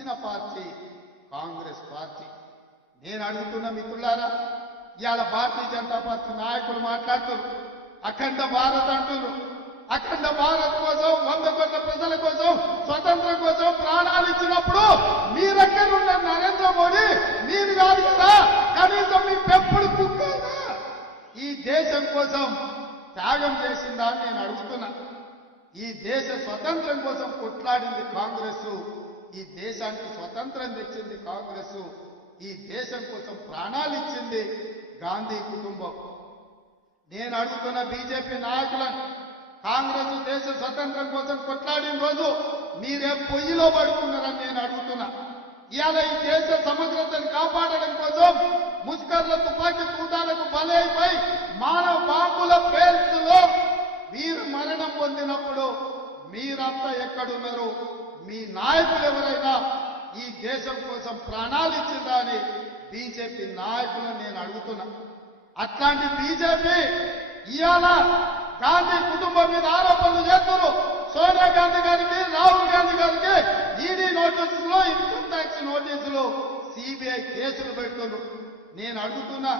ఇచ్చిన party Congress party. నేను అడుగుతున్న మిత్రులారా, ఇవాళ భారతీయ జనతా పార్టీ నాయకులు మాట్లాడుతున్నారు, అఖండ భారత్ అంటున్నారు. అఖండ భారత్ కోసం 100 కోట్ల ప్రజల కోసం స్వతంత్రం కోసం ప్రాణాలు ఇచ్చినప్పుడు మీరెక్కడున్న నరేంద్ర మోడీ మీరు కాదు కదా, కనీసం మీ పెంపుడు కుక్కైనా ఈ దేశం కోసం త్యాగం చేసిందా అని నేను అడుగుతున్నా. ఈ దేశ స్వతంత్రం కోసం కొట్లాడింది కాంగ్రెస్, ఈ దేశానికి స్వతంత్రం తెచ్చింది కాంగ్రెస్, ఈ దేశం కోసం ప్రాణాలు ఇచ్చింది గాంధీ కుటుంబం. నేను అడుగుతున్న బీజేపీ నాయకులను, కాంగ్రెస్ దేశ స్వతంత్రం కోసం కొట్లాడిన రోజు మీరే పొయ్యిలో పడుకున్నారని నేను అడుగుతున్నా. ఇవాళ ఈ దేశ సమగ్రతను కాపాడడం కోసం ముష్కర్ల తుపాకీ కూటాలకు బలైపోయి మానవ బాంబుల పేల్చులో వీరు మరణం పొందినప్పుడు మీరంతా ఎక్కడున్నారు? మీ నాయకులు ఎవరైనా ఈ దేశం కోసం ప్రాణాలు ఇచ్చిందా అని బీజేపీ నాయకులను నేను అడుగుతున్నా. అట్లాంటి బీజేపీ ఇవాళ గాంధీ కుటుంబం మీద ఆరోపణలు చేస్తున్నారు. సోనియా గాంధీ గారికి, రాహుల్ గాంధీ గారికి ఈడీ నోటీసులు, ఇన్కమ్ ట్యాక్స్ నోటీసులు, సిబిఐ కేసులు పెడుతున్నారు. నేను అడుగుతున్నా,